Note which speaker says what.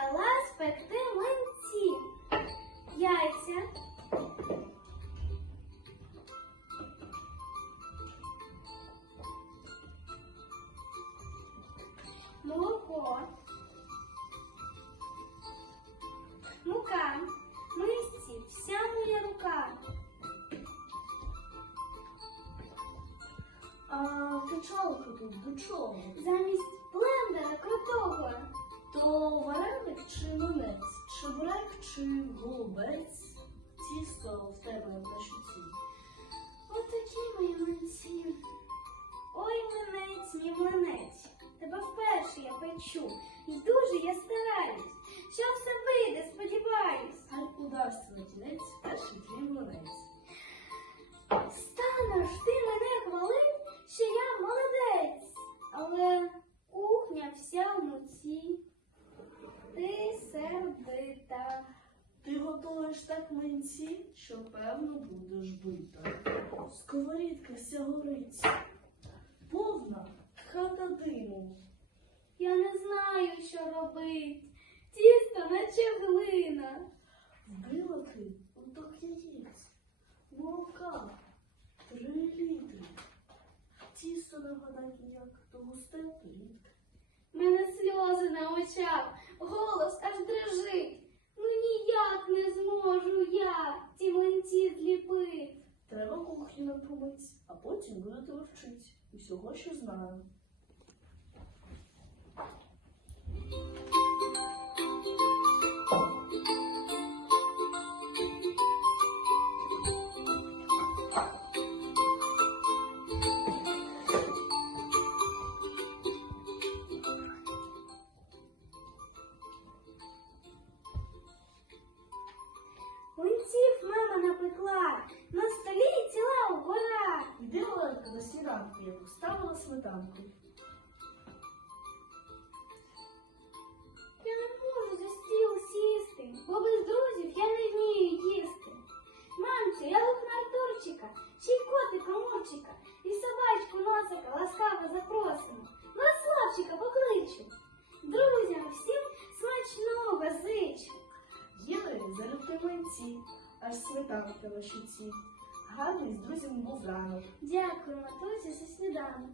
Speaker 1: почала спекти млинці, яйця, молоко, мука, мисці, вся моя рука.
Speaker 2: А до тут? До?
Speaker 1: Замість блендера крутого.
Speaker 2: То вареник чи млинець, чебурек чи голубець, тісто в тебе на щуці.
Speaker 1: Отакі мої млинці. Ой, млинець, мій млинець, тебе вперше я печу. І дуже я стараюсь. Що все вийде, сподіваюсь.
Speaker 2: Хай удасться на кінець перший твій млинець. Готуєш так млинці, що певно будеш бита. Сковорідка вся горить, повна хата диму.
Speaker 1: Я не знаю, що робить. Тісто наче глина.
Speaker 2: Вбила ти отак яєць, молока, три літри. Тісто нагадай, як то густе рідке.
Speaker 1: Мене сльози на
Speaker 2: кухню а потім будете вчить усього, що знаю.
Speaker 1: Thank мама напекла, на столі ціла гора.
Speaker 2: Йди Оленка на сніданку, я поставила сметанку.
Speaker 1: Я не можу за стіл сісти, бо без друзів я не вмію їсти. Мамцю, я лухна Артурчика, ще й котика Мурчика, і собачку носика ласкаво запросимо. Ваславчика покличу. Друзям всім смачного зичу.
Speaker 2: Їли залюбки млинці, аж сметанка на щуці. Гарний з друзями був ранок.
Speaker 1: Дякую, матусі, за сніданок.